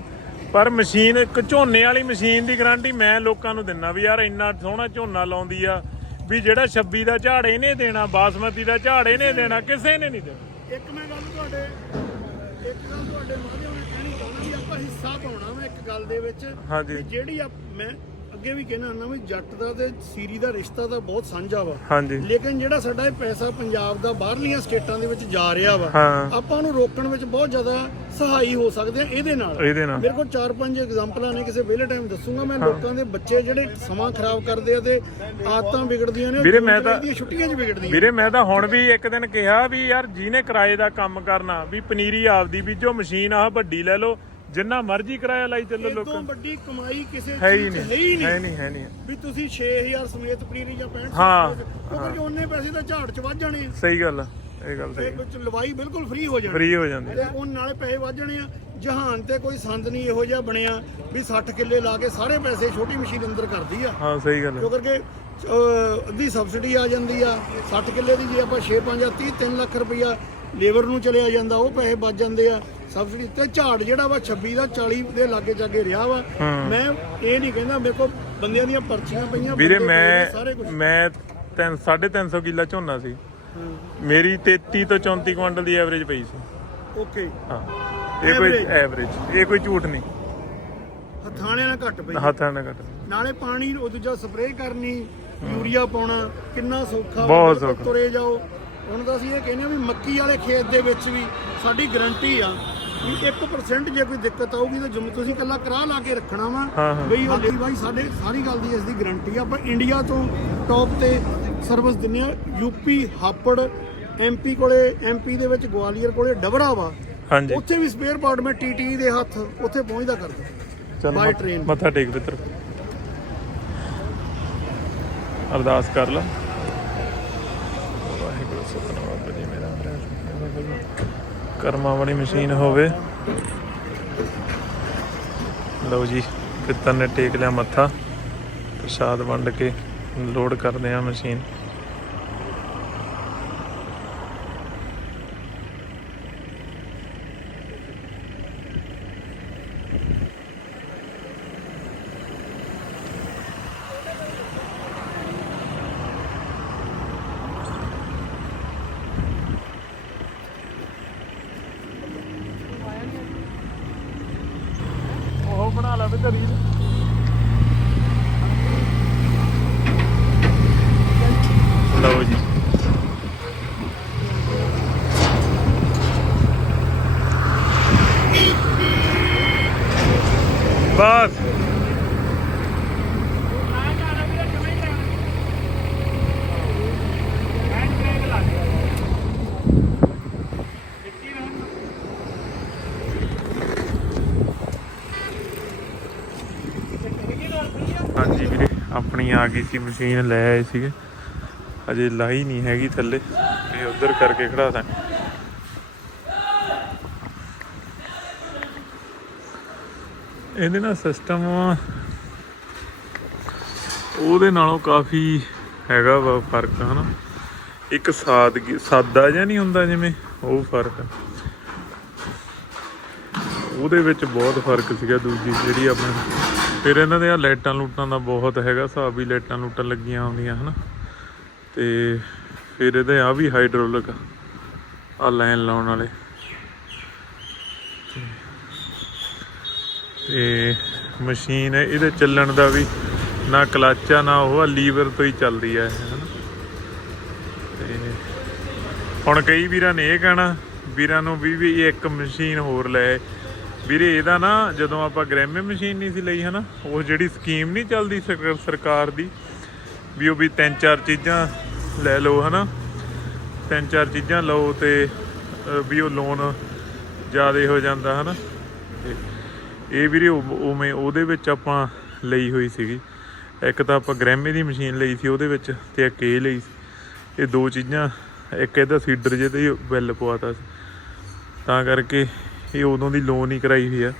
ਪਰ ਮਸ਼ੀਨ ਇੱਕ ਝੋਨੇ ਵਾਲੀ ਮਸ਼ੀਨ ਦੀ ਗਾਰੰਟੀ ਮੈਂ ਲੋਕਾਂ ਨੂੰ ਦਿੰਨਾ ਵੀ ਯਾਰ ਇੰਨਾ ਸੋਹਣਾ ਝੋਨਾ ਲਾਉਂਦੀ ਆ ਵੀ ਜਿਹੜਾ 26 ਦਾ ਝਾੜ ਇਹਨੇ ਦੇਣਾ ਬਾਸਮਤੀ ਦਾ ਝਾੜ ਇਹਨੇ ਦੇਣਾ ਕਿਸੇ ਨੇ ਨਹੀਂ ਦੇਣਾ। ਇੱਕ ਮੈਂ ਗੱਲ ਤੁਹਾਡੇ ਇੱਕ ਗੱਲ ਤੁਹਾਡੇ ਮਾਧਿਅਮ ਨਾਲ ਕਹਿਣੀ ਚਾਹੁੰਦਾ ਵੀ ਆਪਾਂ ਹਿੱਸਾ ਪਾਉਣਾ ਵਾ ਇੱਕ ਗੱਲ ਦੇ ਵਿੱਚ। ਹਾਂਜੀ। ਵੀ ਜਿਹੜੀ ਮੈਂ ਅੱਗੇ ਵੀ ਕਹਿਣਾ ਹੁੰਦਾ ਵੀ ਜੱਟ ਦਾ ਤੇ ਸੀਰੀ ਦਾ ਰਿਸ਼ਤਾ ਤਾਂ ਬਹੁਤ ਸਾਂਝਾ ਵਾ। ਹਾਂਜੀ। ਲੇਕਿਨ ਜਿਹੜਾ ਸਾਡਾ ਇਹ ਪੈਸਾ ਪੰਜਾਬ ਦਾ ਬਾਹਰਲੀਆਂ ਸਟੇਟਾਂ ਦੇ ਵਿੱਚ ਜਾ ਰਿਹਾ ਵਾ ਆਪਾਂ ਨੂੰ ਰੋਕਣ ਵਿੱਚ ਬਹੁਤ ਜ਼ਿਆਦਾ ਸਹਾਈ ਹੋ ਸਕਦੇ ਆ ਇਹਦੇ ਨਾਲ। ਇਹਦੇ ਨਾਲ। ਮੇਰੇ ਕੋਲ ਚਾਰ ਪੰਜ ਐਗਜ਼ਾਮਪਲਾਂ ਨੇ ਕਿਸੇ ਵਿਹਲੇ ਟਾਈਮ ਦੱਸੂਗਾ ਮੈਂ। ਲੋਕਾਂ ਦੇ ਬੱਚੇ ਜਿਹੜੇ ਸਮਾਂ ਖਰਾਬ ਕਰਦੇ ਆ ਤੇ ਆਦਤਾਂ ਵਿਗੜਦੀਆਂ ਨੇ ਵੀਰੇ, ਮੈਂ ਤਾਂ- ਛੁੱਟੀਆਂ 'ਚ ਵਿਗੜਦੀਆਂ ਵੀਰੇ ਮੈਂ ਤਾਂ ਹੁਣ ਵੀ ਇੱਕ ਦਿਨ ਕਿਹਾ ਵੀ ਯਾਰ ਜਿਹਨੇ ਕਿਰਾਏ ਦਾ ਕੰਮ ਕਰਨਾ ਵੀ ਪਨੀਰੀ ਆਪਦੀ ਬੀਜੋ ਮਸ਼ੀਨ ਆ ਵੱਡੀ ਲੈ ਲਓ। ਜਿੰਨਾ ਮਰਜ਼ੀ ਕਿਰਾਇਆ ਲਾਈ ਚੱਲੋ ਇਹ ਤੋਂ ਲੋਕਾਂ ਵੱਡੀ ਕਮਾਈ ਕਿਸੇ ਹੈ ਹੀ ਚੀਜ਼ 'ਚ ਹੈ ਨਹੀਂ ਹੀ ਹੈ ਨਹੀਂ। ਨਹੀਂ ਹੈ ਨਹੀਂ। ਵੀ ਤੁਸੀਂ 6000 ਸਮੇਤ ਪਨੀਰੀ ਜਾਂ 65 ਹਾਂ, ਕਿਉਂਕਿ ਉਹਨੇ ਪੈਸੇ ਤਾਂ ਝਾੜ 'ਚ ਵੱਧ ਜਾਣੇ ਆ। ਸਹੀ ਗੱਲ ਆ। ਇਹ ਗੱਲ ਤੇ ਸਹੀ ਕੁਝ ਲਵਾਈ ਬਿਲਕੁਲ ਫ੍ਰੀ ਹੋ ਜਾਣੀ। ਫ੍ਰੀ ਹੋ ਜਾਂਦੀ ਤੇ ਉਹ ਨਾਲੇ ਪੈਸੇ ਵੱਧ ਜਾਣੇ ਆ। ਜਹਾਨ ਤੇ ਕੋਈ ਸੰਦ ਨਹੀਂ ਇਹੋ ਜਿਹਾ ਬਣਿਆ ਵੀ 60 ਕਿੱਲੇ ਲਾ ਕੇ ਸਾਰੇ ਪੈਸੇ ਛੋਟੀ ਮਸ਼ੀਨ ਅੰਦਰ ਕਰਦੀ ਆ। ਹਾਂ ਸਹੀ ਗੱਲ ਹੈ। ਕਿਉਂ ਕਰਕੇ ਅੱਧੀ ਸਬਸਿਡੀ ਆ ਜਾਂਦੀ ਆ। 60 ਕਿੱਲੇ ਦੀ ਜੇ ਆਪਾਂ 6 5 ਜਾਂ 30 3 ਲੱਖ ਰੁਪਈਆ ਲੇਬਰ ਨੂੰ ਚਲਿਆ ਜਾਂਦਾ ਉਹ ਪੈਸੇ ਬਚ ਜਾਂਦੇ ਆ। ਸਬਸਿਡੀ ਤੇ ਝਾੜ ਜਿਹੜਾ ਵਾ 26 ਦਾ 40 ਦੇ ਲਾਗੇ ਜਾਗੇ ਰਿਹਾ ਵਾ। ਮੈਂ ਇਹ ਨਹੀਂ ਕਹਿੰਦਾ ਮੇਰੇ ਕੋਲ ਬੰਦਿਆਂ ਦੀਆਂ ਪਰਚੀਆਂ ਪਈਆਂ ਵੀਰੇ ਮੈਂ ਮੈਂ ਤਿੰਨ- ਸਾਢੇ 350 ਕਿੱਲਾ ਝੋਨਾ ਸੀ। ਮੇਰੀ 33 ਤੋਂ 34 ਕੁਇੰਟਲ ਦੀ ਐਵਰੇਜ ਪਈ ਸੀ। ਓਕੇ ਹਾਂ। ਇਹ ਕੋਈ Average? ਐਵਰੇਜ ਇਹ ਕੋਈ ਝੂਠ ਨਹੀਂ। ਹਥਾਣੇ ਨਾਲ ਘੱਟ ਪਈ। ਹੱਥਾਂ ਨਾਲ ਘੱਟ ਨਾਲੇ ਪਾਣੀ ਉਹ ਦੂਜਾ ਸਪਰੇਅ ਕਰਨੀ ਯੂਰੀਆ ਪਾਉਣਾ ਕਿੰਨਾ ਸੌਖਾ ਵਾ, ਬਹੁਤ ਬਿਲਕੁਲ ਸੌਖਾ। ਤੁਰੇ ਜਾਓ। ਹੁਣ ਤਾਂ ਅਸੀਂ ਇਹ ਕਹਿੰਦੇ ਆ ਵੀ ਮੱਕੀ ਵਾਲੇ ਖੇਤ ਦੇ ਵਿੱਚ ਵੀ ਸਾਡੀ ਗਾਰੰਟੀ ਆ ਵੀ 1% ਜੇ ਕੋਈ ਦਿੱਕਤ ਆਊਗੀ ਤਾਂ ਜਿਵੇਂ ਤੁਸੀਂ ਕੱਲਾ ਕਰਾ ਲਾ ਕੇ ਰੱਖਣਾ ਵਾ। ਹਾਂ। ਬਈ ਉਹ ਲਈ ਬਾਈ ਸਾਡੇ ਸਾਰੀ ਗੱਲ ਦੀ ਇਸ ਦੀ ਗਾਰੰਟੀ ਆ। ਆਪਾਂ ਇੰਡੀਆ ਤੋਂ ਟੌਪ ਤੇ ਸਰਵਿਸ ਦਿੰਨੇ ਆ। ਯੂਪੀ ਹਾਪੜ ਐਮਪੀ ਕੋਲੇ ਐਮਪੀ ਦੇ ਵਿੱਚ ਗਵਾਲੀਅਰ ਕੋਲੇ ਡਬਰਾ ਵਾ। ਹਾਂਜੀ। ਉੱਥੇ ਵੀ ਸਪੇਅਰ ਪਾਰਟ ਮੈਂ ਟੀਟੀ ਦੇ ਹੱਥ ਉੱਥੇ ਪਹੁੰਚਦਾ ਕਰਦਾ। ਚੱਲ ਮੱਥ- train। ਮੱਥਾ ਟੇਕ ਪਿੱਤਰ ਅਰਦਾਸ ਕਰ ਲਾ। ਵਾਹਿਗੁਰੂ ਸਤਨਾਮ ਬਾਬਾ ਜੀ ਮੇਰਾ ਕਰਮਾਂ ਵਾਲੀ ਮਸ਼ੀਨ ਹੋਵੇ। ਲਓ ਜੀ ਪਿੱਤਰ ਨੇ ਟੇਕ ਲਿਆ ਮੱਥਾ। ਪ੍ਰਸ਼ਾਦ ਵੰਡ ਕੇ ਲੋਡ ਕਰਦੇ ਆ ਮਸ਼ੀਨ ਉਹ ਬਣਾ ਲਾ ਵੀ ਰੀਲ ਲਓ ਜੀ ਬਸ ਹਾਂਜੀ ਵੀਰੇ, ਆਪਣੀ ਆ ਗਈ ਸੀ ਮਸ਼ੀਨ, ਲੈ ਆਏ ਸੀਗੇ। ਅਜੇ ਲਾਈ ਨਹੀਂ ਹੈਗੀ ਥੱਲੇ, ਤੇ ਉਧਰ ਕਰਕੇ ਖੜਾ ਦਾਂ ਇਹਦੇ ਨਾਲ ਸਿਸਟਮ ਉਹਦੇ ਨਾਲੋਂ ਕਾਫੀ ਹੈਗਾ ਵਾ ਫ਼ਰਕ, ਹਨਾ। ਇੱਕ ਸਾਦਗੀ ਸਾਦਾ ਜਿਹਾ ਨਹੀਂ ਹੁੰਦਾ ਜਿਵੇਂ, ਉਹ ਫ਼ਰਕ। ਉਹਦੇ ਵਿੱਚ ਬਹੁਤ ਫ਼ਰਕ ਸੀਗਾ ਦੂਜੀ ਜਿਹੜੀ ਆਪਣੇ ਫਿਰ ਇਹਨਾਂ ਦੇ ਆ ਲਾਈਟਾਂ ਲੂਟਾਂ ਦਾ ਬਹੁਤ ਹੈਗਾ, ਹਿਸਾਬ ਵੀ ਲਾਈਟਾਂ ਲੂਟਾਂ ਲੱਗੀਆਂ ਹੁੰਦੀਆਂ, ਹਨਾ। ਤੇ ਫਿਰ ਇਹਦੇ ਆ ਵੀ ਹਾਈਡ੍ਰੋਲਿਕ ਆ ਲਾਈਨ ਲਾਉਣ ਵਾਲੇ। ਤੇ ਮਸ਼ੀਨ ਇਹਦੇ ਚੱਲਣ ਦਾ ਵੀ ਨਾ ਕਲੱਚ ਆ, ਨਾ ਉਹ ਲੀਵਰ ਤੋਂ ਹੀ ਚੱਲਦੀ ਹੈ ਇਹ ਤੇ ਹੁਣ ਕਈ ਵੀਰਾਂ ਨੇ ਇਹ ਕਹਿਣਾ, ਵੀਰਾਂ ਨੂੰ ਵੀ ਵੀ ਇੱਕ ਮਸ਼ੀਨ ਹੋਰ ਲੈ। ਵੀਰੇ, ਇਹਦਾ ਨਾ ਜਦੋਂ ਆਪਾਂ ਗ੍ਰੈਮੇ ਮਸ਼ੀਨ ਨਹੀਂ ਸੀ ਲਈ, ਹਨਾ, ਉਹ ਜਿਹੜੀ ਸਕੀਮ ਨਹੀਂ ਚੱਲਦੀ ਸਰਕ- ਸਰਕਾਰ ਦੀ, ਵੀ ਉਹ ਵੀ ਤਿੰਨ ਚਾਰ ਚੀਜ਼ਾਂ ਲੈ ਲਓ, ਹਨਾ, ਤਿੰਨ ਚਾਰ ਚੀਜ਼ਾਂ ਲਓ ਤੇ ਵੀ ਉਹ ਲੋਨ ਜ਼ਿਆਦਾ ਹੋ ਜਾਂਦਾ, ਹਨਾ, ਤੇ ਇਹ ਵੀਰੇ ਉਵ- ਉਵੇਂ ਉਹਦੇ ਵਿੱਚ ਆਪਾਂ ਲਈ ਹੋਈ ਸੀਗੀ। ਇੱਕ ਤਾਂ ਆਪਾਂ ਗ੍ਰੈਮੇ ਦੀ ਮਸ਼ੀਨ ਲਈ ਸੀ ਉਹਦੇ ਵਿੱਚ ਤੇ ਇੱਕ ਇਹ ਲਈ ਸੀ। ਇਹ ਦੋ ਚੀਜ਼ਾਂ, ਇੱਕ ਇਹਦਾ ਸੀਡਰ ਜਿਹਦੇ ਹੀ ਬਿੱਲ ਪਵਾਤਾ ਸੀ। ਤਾਂ ਕਰਕੇ ਇਹ ਉਦੋਂ ਦੀ ਲੋਨ ਹੀ ਕਰਾਈ ਹੋਈ ਆ।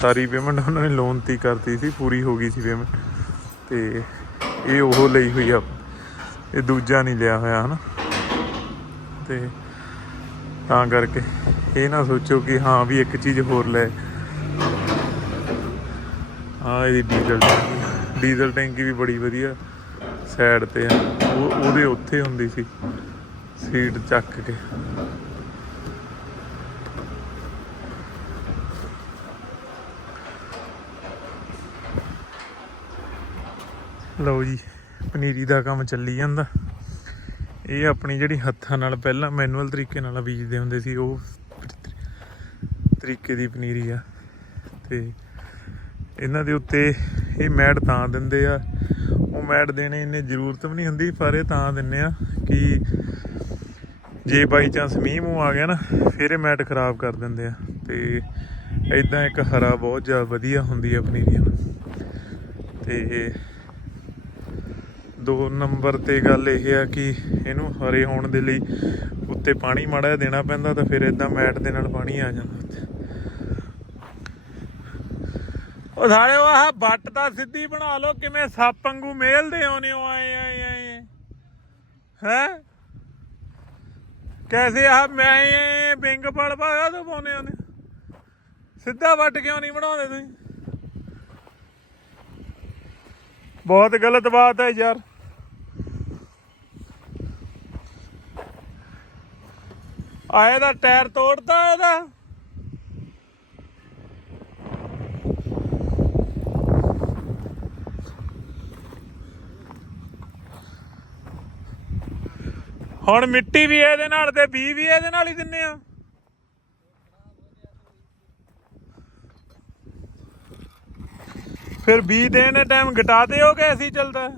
ਸਾਰੀ ਪੇਮੈਂਟ ਉਹਨਾਂ ਨੇ ਲੋਨ ਤੇ ਕਰਤੀ ਸੀ, ਪੂਰੀ ਹੋ ਗਈ ਸੀ ਪੇਮੈਂਟ ਤੇ ਇਹ ਉਹ ਲਈ ਹੋਈ ਆ। ਇਹ ਦੂਜਾ ਨਹੀਂ ਲਿਆ ਹੋਇਆ, ਹਨਾ। ਤੇ ਤਾਂ ਕਰਕੇ ਇਹ ਨਾ ਸੋਚੋ ਕਿ ਹਾਂ ਵੀ ਇੱਕ ਚੀਜ਼ ਹੋਰ ਲੈ। ਆ ਇਹਦੀ ਡੀਜ਼ਲ ਟੈਂਕੀ ਡੀਜ਼ਲ ਟੈਂਕੀ ਵੀ ਬੜੀ ਵਧੀਆ ਸਾਈਡ ਤੇ ਆ। ਉਹ ਉਹਦੇ ਉੱਥੇ ਹੁੰਦੀ ਸੀ। ਸੀਟ ਚੱਕ ਕੇ। ਲਓ ਜੀ, ਪਨੀਰੀ ਦਾ ਕੰਮ ਚੱਲੀ ਜਾਂਦਾ। ਇਹ ਆਪਣੀ ਜਿਹੜੀ ਹੱਥਾਂ ਨਾਲ ਪਹਿਲਾਂ ਮੈਨੂਅਲ ਤਰੀਕੇ ਨਾਲ ਬੀਜਦੇ ਹੁੰਦੇ ਸੀ, ਉਹ ਤਰੀਕੇ ਦੀ ਪਨੀਰੀ ਆ। ਤੇ ਇਹਨਾਂ ਦੇ ਉੱਤੇ ਇਹ ਮੈਡ ਤਾਂ ਦਿੰਦੇ ਆ। ਉਹ ਮੈਡ ਦੇਣੇ ਇੰਨੇ ਜ਼ਰੂਰਤ ਵੀ ਨਹੀਂ ਹੁੰਦੀ, ਪਰ ਇਹ ਤਾਂ ਦਿੰਨੇ ਆ ਕਿ ਜੇ ਬਾਈ ਚਾਂਸ ਮੀਂਹ ਮੂੰਹ ਆ ਗਿਆ ਨਾ, ਫਿਰ ਇਹ ਮੈਟ ਖਰਾਬ ਕਰ ਦਿੰਦੇ ਆ। ਤੇ ਇਦਾਂ ਇੱਕ ਹਰਾ ਬਹੁਤ ਜ਼ਿਆਦਾ ਵਧੀਆ ਹੁੰਦੀ ਆ ਪਨੀਰੀ। ਹਨਾ ਤੇ ਦੋ ਨੰਬਰ ਤੇ ਗੱਲ ਇਹ ਆ ਕਿ ਇਹਨੂੰ ਹਰੇ ਹੋਣ ਦੇ ਲਈ ਉੱਤੇ ਪਾਣੀ ਮਾੜਾ ਜਿਹਾ ਦੇਣਾ ਪੈਂਦਾ ਤਾਂ ਫਿਰ ਇਦਾਂ ਮੈਟ ਦੇ ਨਾਲ ਪਾਣੀ ਆ ਜਾਂਦਾ ਉੱਤੇ। ਉਹ ਸਾਰੇ ਆਹ ਬੱਟ ਤਾਂ ਸਿੱਧੀ ਬਣਾ ਲਓ, ਕਿਵੇਂ ਸੱਪ ਵਾਂਗੂ ਮੇਲਦੇ ਆਉਨੇ ਹੋ ਆਏ ਆਏ ਆਏ। ਹੈ? ਕੈਸੇ ਆ ਮੈਂ ਬਿੰਗ ਪੜ ਪਾਇਆ ਤੋਂ ਪਾਉਨੇ ਆਉਂਦੇ ਸਿੱਧਾ ਵੱਟ ਕਿਉਂ ਨਹੀਂ ਬਣਾਉਂਦੇ ਤੁਸੀਂ? ਬਹੁਤ ਗਲਤ ਬਾਤ ਹੈ ਯਾਰ। ਆਏ ਦਾ ਟਾਇਰ ਤੋੜਦਾ ਇਹਦਾ। ਹੁਣ ਮਿੱਟੀ ਵੀ ਇਹਦੇ ਨਾਲ ਤੇ ਬੀ ਵੀ ਇਹਦੇ ਨਾਲ ਹੀ ਦਿੰਨੇ ਆ। ਫਿਰ ਬੀ ਦੇਣ ਦੇ ਟਾਈਮ ਘਟਾ ਦਿਓ ਕਿ ਐਸੀ ਚੱਲਦਾ।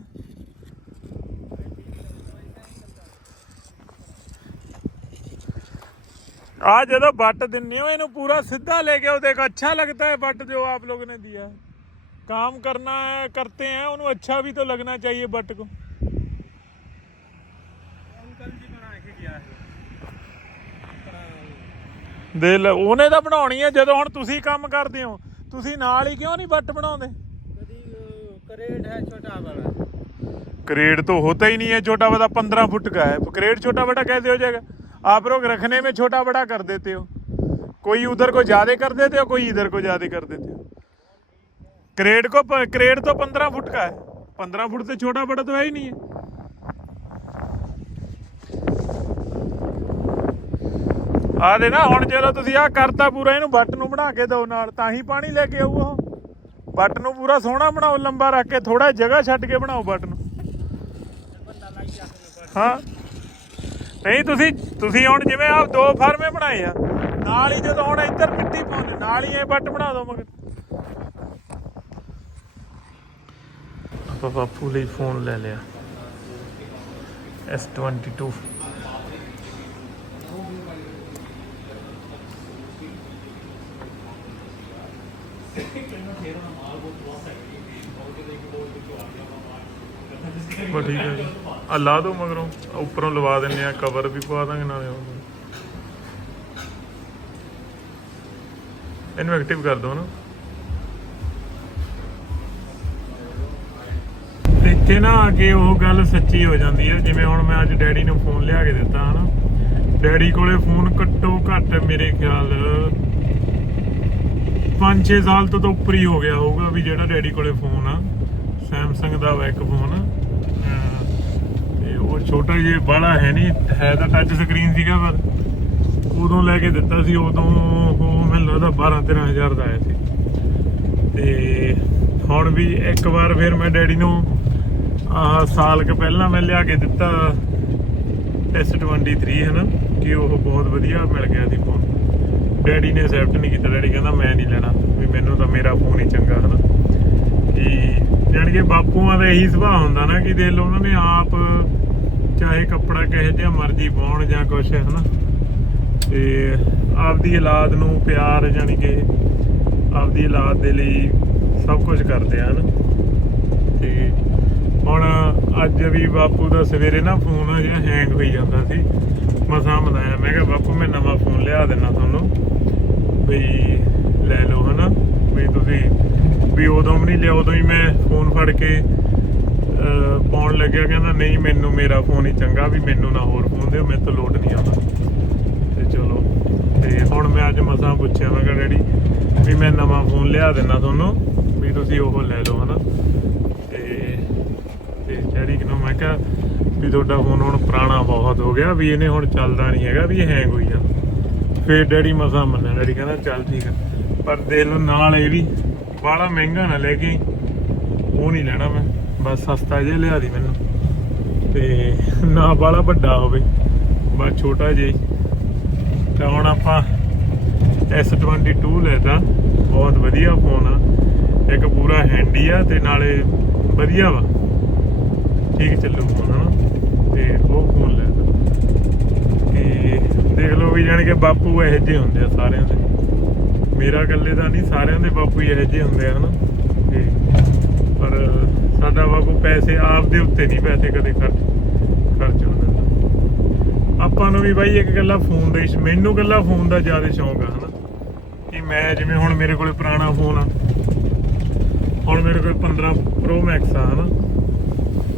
ਹੈ? आ ਜਦੋਂ बट दिन्ने हो ਇਹਨੂੰ पूरा सीधा लेके आओ देखो अच्छा लगता है बट जो आप लोगों ने दिया है काम करना है करते हैं उन्हें अच्छा भी तो लगना चाहिए बट को ਅੰਕਲ ਜੀ ਬਣਾ ਕੇ ਗਿਆ ਹੈ ਦੇ ਲੈ ਉਹਨੇ ਤਾਂ ਬਣਾਉਣੀ ਹੈ ਜਦੋਂ ਹੁਣ ਤੁਸੀਂ ਕੰਮ ਕਰਦੇ ਹੋ ਤੁਸੀਂ ਨਾਲ ਹੀ ਕਿਉਂ ਨਹੀਂ ਬੱਟ ਬਣਾਉਂਦੇ कभी करेट है छोटा वाला क्रेड तो होता ही नहीं है छोटा बड़ा पंद्रह फुट का है क्रेड छोटा बड़ा कैसे हो जाएगा आप लोग रखने में छोटा बड़ा कर देते हो कोई उधर को ज्यादा कर देते हो कोई इधर को ज्यादा कर देते हो क्रेड को क्रेड तो पंद्रह फुट का है पंद्रह फुट से छोटा बड़ा तो है ही नहीं है ਆ ਦੇ ਨਾ ਹੁਣ ਜਦੋਂ ਤੁਸੀਂ ਆ ਕਰਤਾ ਪੂਰਾ ਇਹਨੂੰ ਬੱਟ ਨੂੰ ਬਣਾ ਕੇ ਦਿਓ ਨਾਲ ਤਾਂ ਹੀ ਪਾਣੀ ਲੈ ਕੇ ਆਊ ਉਹ ਬੱਟ ਨੂੰ ਪੂਰਾ ਸੋਹਣਾ ਬਣਾਓ ਲੰਬਾ ਰੱਖ ਕੇ ਥੋੜਾ ਜਗ੍ਹਾ ਛੱਡ ਕੇ ਬਣਾਓ ਬੱਟ ਨੂੰ ਹਾਂ ਨਹੀਂ, ਤੁਸੀਂ ਤੁਸੀਂ ਹੁਣ ਜਿਵੇਂ ਆ ਦੋ ਫਾਰਮੇ ਬਣਾਏ ਆ, ਨਾਲ ਹੀ ਜਦੋਂ ਹੁਣ ਇੱਧਰ ਮਿੱਟੀ ਪਾਉਂਦੇ, ਨਾਲ ਹੀ ਇਹ ਬੱਟ ਬਣਾ ਦਿਓ ਮਗਰ। ਆਪਾਂ ਬਾਪੂ ਲਈ ਫੋਨ ਲੈ ਲਿਆ। S22 ਬਸ ਠੀਕ ਹੈ ਜੀ। ਆ ਲਾ ਦੋ ਮਗਰੋਂ। ਆਹ ਉੱਪਰੋਂ ਲਵਾ ਦਿੰਨੇ ਆ ਕਵਰ ਵੀ ਪਵਾ ਦਾਂਗੇ ਨਾਲੇ ਉਹ ਇਹਨੂੰ ਐਕਟਿਵ ਕਰ ਦੋ ਨਾ। ਤੇ ਇੱਥੇ ਨਾ ਆ ਕੇ ਉਹ ਗੱਲ ਸੱਚੀ ਹੋ ਜਾਂਦੀ ਹੈ। ਜਿਵੇਂ ਹੁਣ ਮੈਂ ਅੱਜ ਡੈਡੀ ਨੂੰ ਫੋਨ ਲਿਆ ਕੇ ਦਿੱਤਾ, ਹਨਾ। ਡੈਡੀ ਕੋਲੇ ਫੋਨ ਘੱਟੋ ਘੱਟ ਮੇਰੇ ਖਿਆਲ 5-6 ਸਾਲ ਤੋਂ ਤਾਂ ਉੱਪਰ ਹੀ ਹੋ ਗਿਆ ਹੋਊਗਾ ਵੀ ਜਿਹੜਾ ਡੈਡੀ ਕੋਲੇ ਫੋਨ ਆ। ਸੈਮਸੰਗ ਦਾ ਵਾ ਇੱਕ ਫੋਨ ਅਹ ਤੇ ਉਹ ਛੋਟਾ ਜਿਹਾ ਬੜਾ ਹੈ ਨਹੀਂ ਹੈ ਤਾਂ ਟੱਚ ਸਕਰੀਨ ਸੀਗਾ, ਪਰ ਉਦੋਂ ਲੈ ਕੇ ਦਿੱਤਾ ਸੀ, ਉਦੋਂ ਉਹ ਮੈਨੂੰ ਲੱਗਦਾ 12 13000 ਦਾ ਆਇਆ ਸੀ। ਤੇ ਹੁਣ ਵੀ ਇੱਕ ਵਾਰ ਫਿਰ ਮੈਂ ਡੈਡੀ ਨੂੰ ਆਹ ਸਾਲ ਕੁ ਪਹਿਲਾਂ ਮੈਂ ਲਿਆ ਕੇ ਦਿੱਤਾ S23 ਹੈ ਨਾ ਕਿ ਉਹ ਬਹੁਤ ਵਧੀਆ ਮਿਲ ਗਿਆ ਸੀ ਫੋਨ ਡੈਡੀ ਨੇ ਐਕਸੈਪਟ ਨਹੀਂ ਕੀਤਾ, ਡੈਡੀ ਕਹਿੰਦਾ ਮੈਂ ਨਹੀਂ ਲੈਣਾ, ਵੀ ਮੈਨੂੰ ਤਾਂ ਮੇਰਾ ਫੋਨ ਹੀ ਚੰਗਾ ਹੈ ਨਾ ਕਿ ਜਾਣੀ ਕਿ ਬਾਪੂਆਂ ਦਾ ਇਹੀ ਸੁਭਾਅ ਹੁੰਦਾ ਨਾ ਕਿ ਦੇ ਲੋ ਉਹਨਾਂ ਨੇ ਆਪ ਚਾਹੇ ਕੱਪੜਾ ਕਿਹੋ ਜਿਹਾ ਮਰਜ਼ੀ ਪਾਉਣ ਜਾਂ ਕੁਛ ਹੈ ਨਾ ਤੇ ਆਪਦੀ ਔਲਾਦ ਨੂੰ ਪਿਆਰ ਜਾਣੀ ਕਿ ਆਪਦੀ ਔਲਾਦ ਦੇ ਲਈ ਸਭ ਕੁਝ ਕਰਦੇ ਹਨ। ਤੇ ਹੁਣ ਅੱਜ ਵੀ ਬਾਪੂ ਦਾ ਸਵੇਰੇ ਨਾ ਫੋਨ ਜਿਹਾ ਹੈਂਗ ਹੋਈ ਜਾਂਦਾ ਸੀ। ਮਸਾਂ ਮਨਾਇਆ, ਮੈਂ ਕਿਹਾ, ਬਾਪੂ, ਮੈਂ ਨਵਾਂ ਫੋਨ ਲਿਆ ਦੇਣਾ ਤੁਹਾਨੂੰ। ਬਈ ਲੈ ਲਓ, ਹਨਾ। ਬਈ ਤੁਸੀਂ ਵੀ ਉਦੋਂ ਵੀ ਨਹੀਂ ਲਿਆ, ਉਦੋਂ ਹੀ ਮੈਂ ਫੋਨ ਫੜ ਕੇ ਪਾਉਣ ਲੱਗਿਆ, ਕਹਿੰਦਾ ਨਹੀਂ, ਮੈਨੂੰ ਮੇਰਾ ਫੋਨ ਹੀ ਚੰਗਾ ਵੀ ਮੈਨੂੰ ਨਾ ਹੋਰ ਫੋਨ ਦਿਓ, ਮੇਰੇ ਤੋਂ ਲੋਡ ਨਹੀਂ ਆਉਂਦਾ। ਤੇ ਚਲੋ, ਤੇ ਹੁਣ ਮੈਂ ਅੱਜ ਮਸਾਂ ਪੁੱਛਿਆ, ਮੈਂ ਕਿਹਾ, ਡੈਡੀ, ਵੀ ਮੈਂ ਨਵਾਂ ਫੋਨ ਲਿਆ ਦੇਣਾ ਤੁਹਾਨੂੰ, ਵੀ ਤੁਸੀਂ ਉਹ ਲੈ ਲਓ, ਹਨਾ? ਤੇ ਤੇ ਡੈਡੀ ਕਿਨੂੰ ਮੈਂ ਕਿਹਾ, ਵੀ ਤੁਹਾਡਾ ਫੋਨ ਹੁਣ ਪੁਰਾਣਾ ਬਹੁਤ ਹੋ ਗਿਆ, ਵੀ ਇਹਨੇ ਹੁਣ ਚੱਲਦਾ ਨਹੀਂ ਹੈਗਾ, ਵੀ ਇਹ ਹੈਂਗ ਹੋਈ ਆ। ਫੇਰ ਡੈਡੀ ਮਸਾਂ ਮੰਨਿਆ, ਡੈਡੀ ਕਹਿੰਦਾ, ਚੱਲ ਠੀਕ ਆ, ਪਰ ਦੇ ਲਓ ਨਾਲ ਇਹ ਵੀ ਬਾਹਲਾ ਮਹਿੰਗਾ ਨਾ ਲੈ ਕੇ ਉਹ ਨਹੀਂ ਲੈਣਾ ਮੈਂ। ਬਸ ਸਸਤਾ ਜਿਹਾ ਲਿਆ ਦੀ ਮੈਨੂੰ। ਤੇ ਨਾ ਬਾਹਲਾ ਵੱਡਾ ਹੋਵੇ, ਬਸ ਛੋਟਾ ਜਿਹਾ ਤਾਂ ਹੁਣ ਆਪਾਂ S22 ਲੈਤਾ ਬਹੁਤ ਵਧੀਆ ਫੋਨ ਆ। ਇੱਕ ਪੂਰਾ ਹੈਂਡੀ ਆ ਤੇ ਨਾਲੇ ਵਧੀਆ ਵਾ। ਠੀਕ ਚੱਲੂ ਫੋਨ ਹਨਾ? ਤੇ ਉਹ ਫੋਨ ਲੈਤਾ ਕਿ ਦੇਖ ਲਓ ਵੀ ਜਾਣ ਕੇ ਬਾਪੂ ਇਹੋ ਜਿਹੇ ਹੁੰਦੇ ਆ ਸਾਰਿਆਂ ਦੇ। ਮੇਰਾ ਇਕੱਲੇ ਦਾ ਨਹੀਂ, ਸਾਰਿਆਂ ਦੇ ਬਾਪੂ ਹੀ ਇਹੋ ਜਿਹੇ ਹੁੰਦੇ ਆ, ਹਨਾ? ਤੇ ਪਰ ਸਾਡਾ ਬਾਪੂ ਪੈਸੇ ਆਪ ਦੇ ਉੱਤੇ ਨਹੀਂ ਪੈਸੇ ਕਦੇ ਖਰਚ ਖਰਚ ਹੋਣ ਦਿੰਦਾ। ਆਪਾਂ ਨੂੰ ਵੀ ਬਾਈ ਇੱਕ ਗੱਲਾ ਫੋਨ ਦਾ ਮੈਨੂੰ ਗੱਲਾ ਫੋਨ ਦਾ ਜ਼ਿਆਦਾ ਸ਼ੌਂਕ ਆ, ਹਨਾ? ਕਿ ਮੈਂ ਜਿਵੇਂ ਹੁਣ ਮੇਰੇ ਕੋਲੇ ਪੁਰਾਣਾ ਫੋਨ ਆ। ਹੁਣ ਮੇਰੇ ਕੋਲ 15 ਪ੍ਰੋ ਮੈਕਸ ਆ, ਹਨਾ?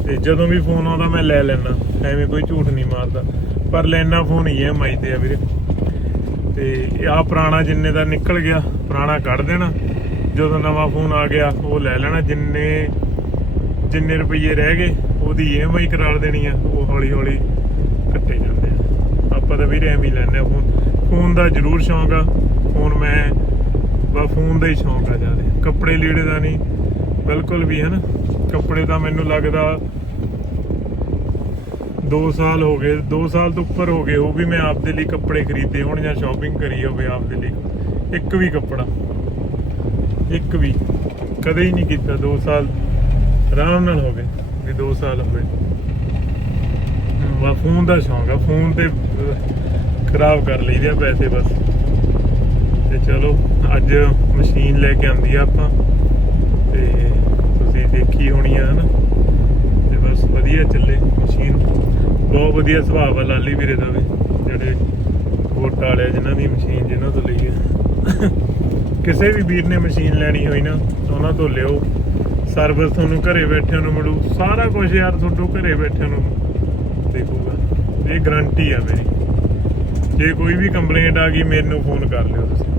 ਤੇ ਜਦੋਂ ਵੀ ਫੋਨ ਆਉਂਦਾ ਮੈਂ ਲੈ ਲੈਣਾ ਐਵੇਂ ਕੋਈ ਝੂਠ ਨਹੀਂ ਮਾਰਦਾ। ਪਰ ਲੈਣਾ ਫੋਨ ਹੀ ਹੈ ਮਾਈ ਤੇ ਆ ਵੀਰੇ। ਤੇ ਆ ਪੁਰਾਣਾ ਜਿੰਨੇ ਦਾ ਨਿਕਲ ਗਿਆ, ਪੁਰਾਣਾ ਕੱਢ ਦੇਣਾ। ਜਦੋਂ ਨਵਾਂ ਫੋਨ ਆ ਗਿਆ, ਉਹ ਲੈ ਲੈਣਾ। ਜਿੰਨੇ ਜਿੰਨੇ ਰੁਪਏ ਰਹਿ ਗਏ, ਉਹਦੀ EMI ਕਰਾ ਦੇਣੀ ਆ, ਉਹ ਹੌਲੀ ਹੌਲੀ ਕੱਟੇ ਜਾਂਦੇ ਆ। ਆਪਾਂ ਤਾਂ ਵੀਰੇ ਐਵੇਂ ਹੀ ਲੈਣੇ ਆ ਫੋਨ ਫੋਨ ਦਾ ਜ਼ਰੂਰ ਸ਼ੌਂਕ ਆ। ਫੋਨ ਮੈਂ ਬਾ ਫੋਨ ਦਾ ਹੀ ਸ਼ੌਂਕ ਆ ਜ਼ਿਆਦਾ। ਕੱਪੜੇ ਲੀੜੇ ਦਾ ਨਹੀਂ, ਬਿਲਕੁਲ ਵੀ, ਹਨ? ਕੱਪੜੇ ਤਾਂ ਮੈਨੂੰ ਲੱਗਦਾ 2 ਸਾਲ ਹੋ ਗਏ 2 ਸਾਲ ਤੋਂ ਉੱਪਰ ਹੋ ਗਏ, ਉਹ ਵੀ ਮੈਂ ਆਪਦੇ ਲਈ ਕੱਪੜੇ ਖਰੀਦੇ ਹੋਣ ਜਾਂ ਸ਼ਾਪਿੰਗ ਕਰੀ ਹੋਵੇ ਆਪਦੇ ਲਈ। ਇੱਕ ਵੀ ਕੱਪੜਾ। ਇੱਕ ਵੀ। ਕਦੇ ਹੀ ਨਹੀਂ ਕੀਤਾ 2 ਸਾਲ ਆਰਾਮ ਨਾਲ ਹੋ ਗਏ, ਵੀ 2 ਸਾਲ ਹੋ ਗਏ ਵਾ ਫੋਨ ਦਾ ਸ਼ੌਂਕ ਆ, ਫੋਨ ਤੇ ਖਰਾਬ ਕਰ ਲਈਦੇ ਆ ਪੈਸੇ ਬਸ। ਤੇ ਚਲੋ, ਅੱਜ ਮਸ਼ੀਨ ਲੈ ਕੇ ਆਂਦੀ ਆ ਆਪਾਂ। ਤੇ ਤੁਸੀਂ ਦੇਖੀ ਹੋਣੀ ਆ, ਹਨਾ? ਤੇ ਬਸ ਵਧੀਆ ਚੱਲੇ ਮਸ਼ੀਨ। ਬਹੁਤ ਵਧੀਆ ਸੁਭਾਅ ਆ ਲਾਲੀ ਵੀਰੇ ਦਾ ਵੀ, ਜਿਹੜੇ ਵੋਟ ਵਾਲੇ ਆ, ਜਿਨ੍ਹਾਂ ਦੀ ਮਸ਼ੀਨ ਜਿਨ੍ਹਾਂ ਤੋਂ ਲਈ ਹੈ ਕਿਸੇ ਵੀ ਵੀਰ ਨੇ ਮਸ਼ੀਨ ਲੈਣੀ ਹੋਈ ਨਾ, ਉਹਨਾਂ ਤੋਂ ਲਿਓ। ਸਰਵਿਸ ਤੁਹਾਨੂੰ ਘਰੇ ਬੈਠਿਆਂ ਨੂੰ ਮਿਲੂ, ਸਾਰਾ ਕੁਝ ਯਾਰ ਤੁਹਾਨੂੰ ਘਰੇ ਬੈਠਿਆਂ ਨੂੰ ਦੇਖੂਗਾ। ਇਹ ਗਰੰਟੀ ਆ ਮੇਰੀ। ਜੇ ਕੋਈ ਵੀ ਕੰਪਲੇਂਟ ਆ ਗਈ, ਮੈਨੂੰ ਫੋਨ ਕਰ ਲਿਓ ਤੁਸੀਂ।